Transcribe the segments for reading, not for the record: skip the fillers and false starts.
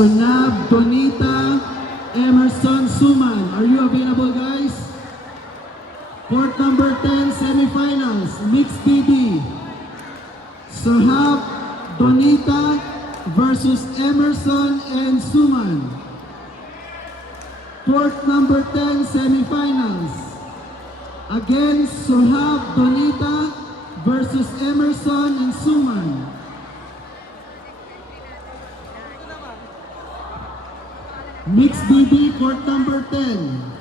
Sonab Donita Emerson Suman. Are you available, guys? Court number 10, semifinals, mixed BB. Sonab Donita versus Emerson and Suman. Court number 10, semifinals. Again, Sonab Donita versus Emerson and Suman. Mixed BB, court number 10.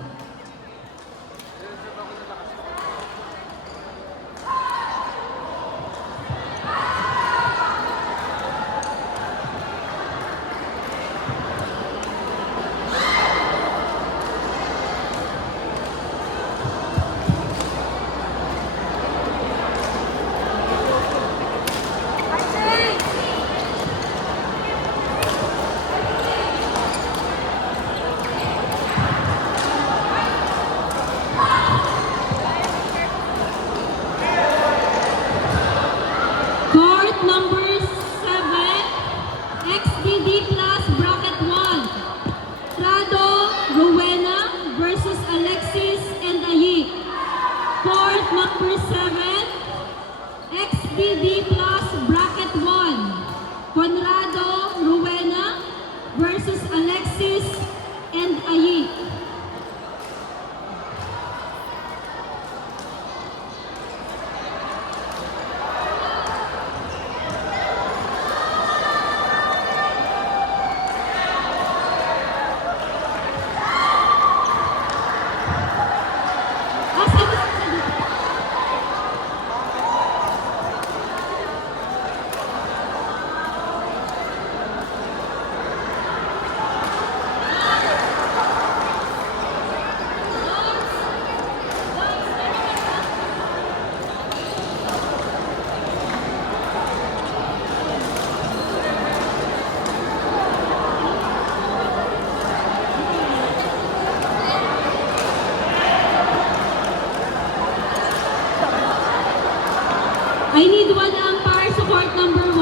I need one umpire sa court number 1.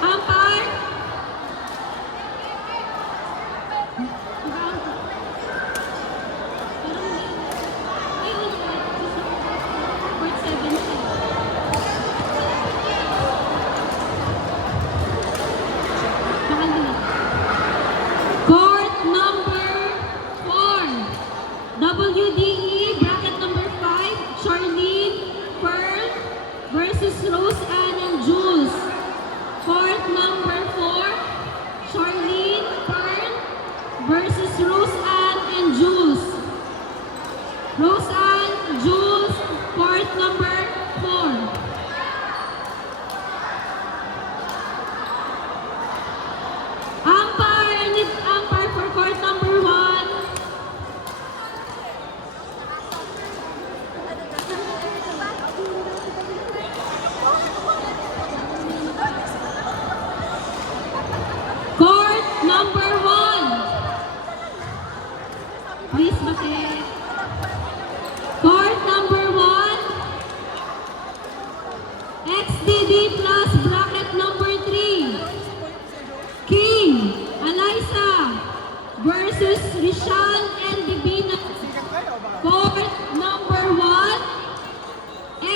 Umpire. Court 7. Court number 4. WDE bracket number 5. Charlene Pearl versus Rose Ann and Jules. Court number 4, Charlene Pearl versus Rose Ann and Jules. Rose Ann, Jules, court number 4. Umpire, I need umpire for court number 1. Court number 1. Please, bakit? Court number 1. XDD plus bracket number 3. King, Eliza versus Rishal and Divina. Court number 1.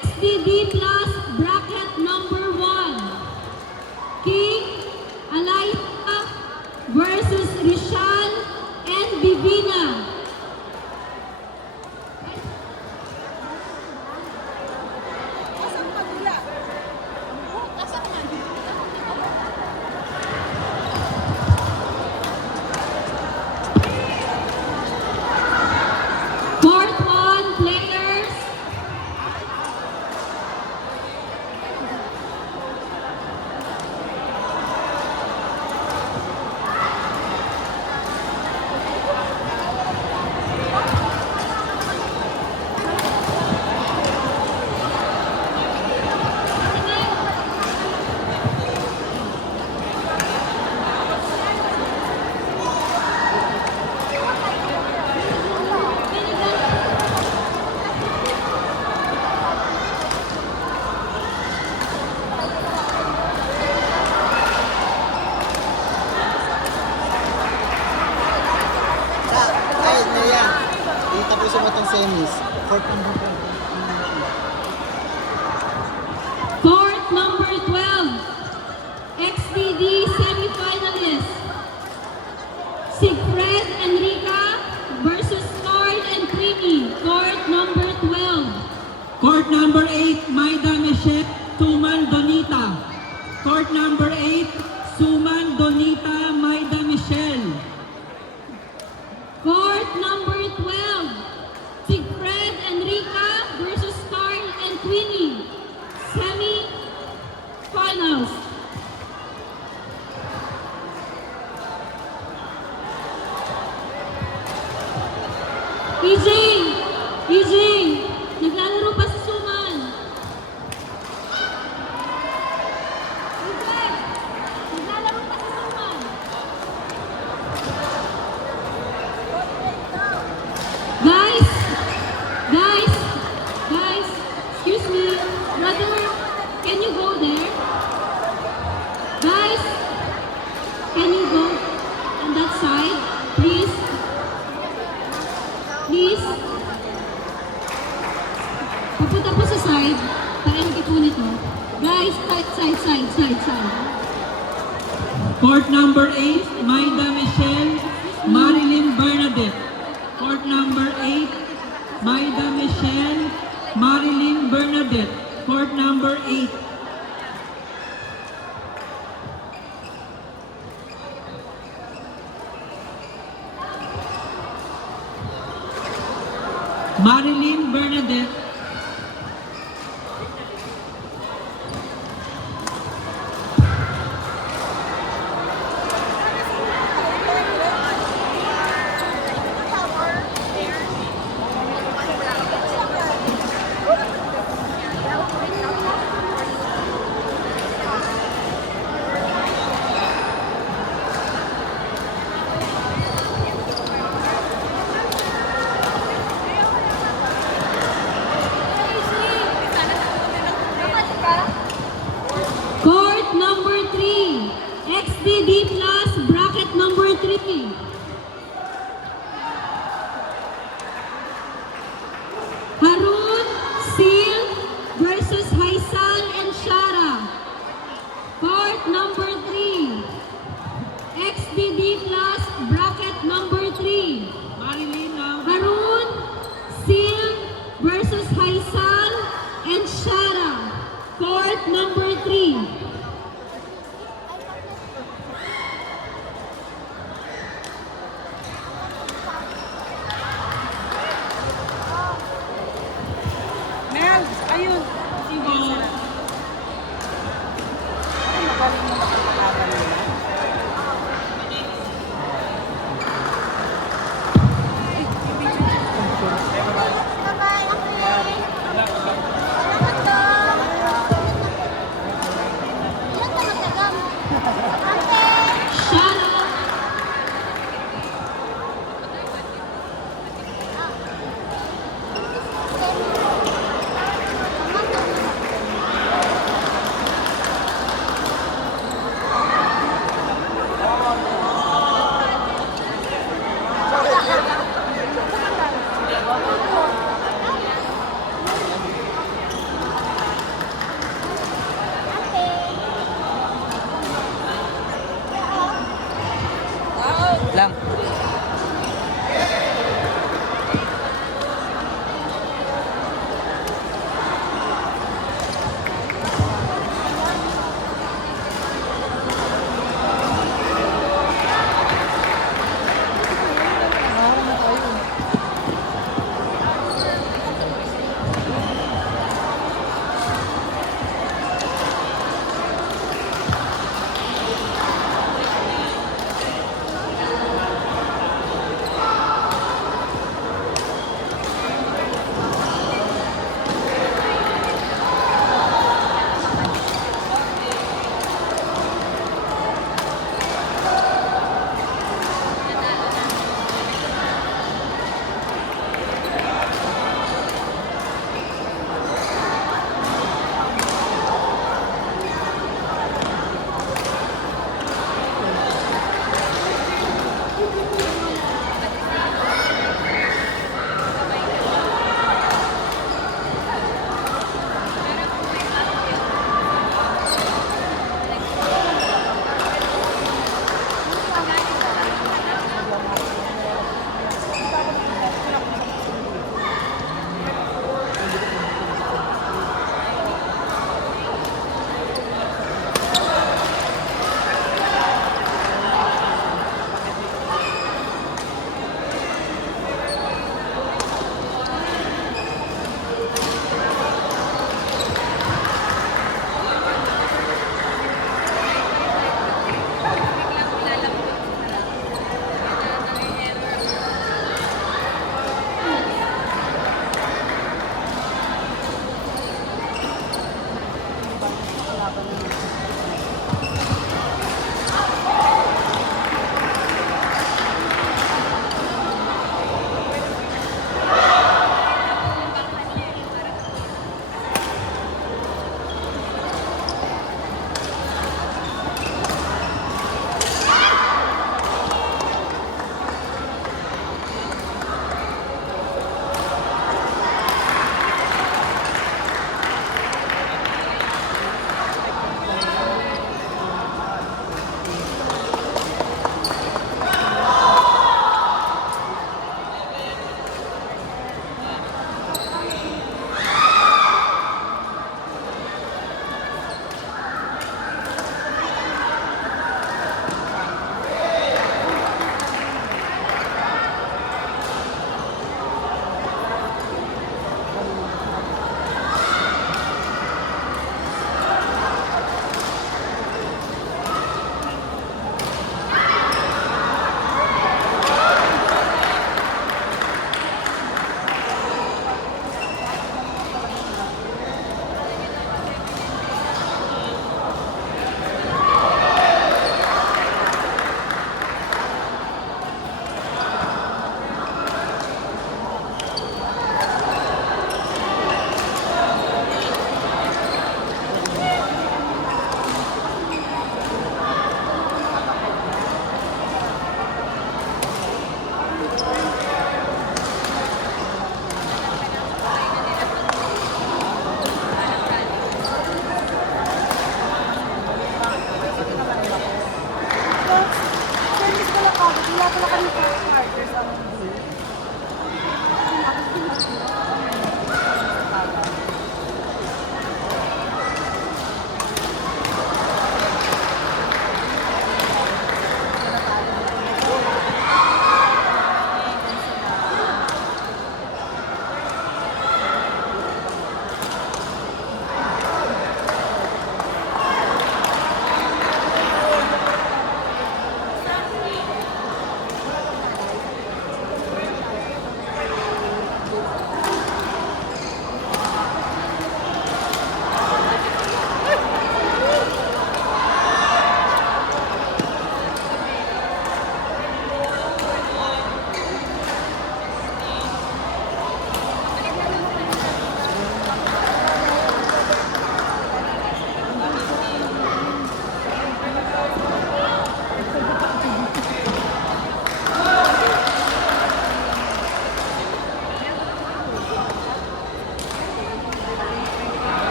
XDD plus bracket number 1. King, Eliza versus Rishal and Divina. Court 1 players. tapusin mo itong semis. Court number 12, XTD semifinalist. Sigfred Enrica versus Nord and Queenie. Court number 12. Court number 8, Maida Michelle, Suman Donita. Court number 8, Suman Donita, Maida Michelle. Court number 12, Sigfred Enrica versus Carl and Queenie. Semi-finals. EJ, naglalaro pa si Suman. EJ, naglalaro pa si Suman. Guys, excuse me. Brother, can you go there? Guys, can you go on that side, please? Please. Papunta po sa side. Paengki po nito. Guys, side. Court number 8, Maida Michelle, Marilyn Bernadette. Court number 8, Maida Michelle, Marilyn Bernadette. Court number 8. Marilyn Bernadette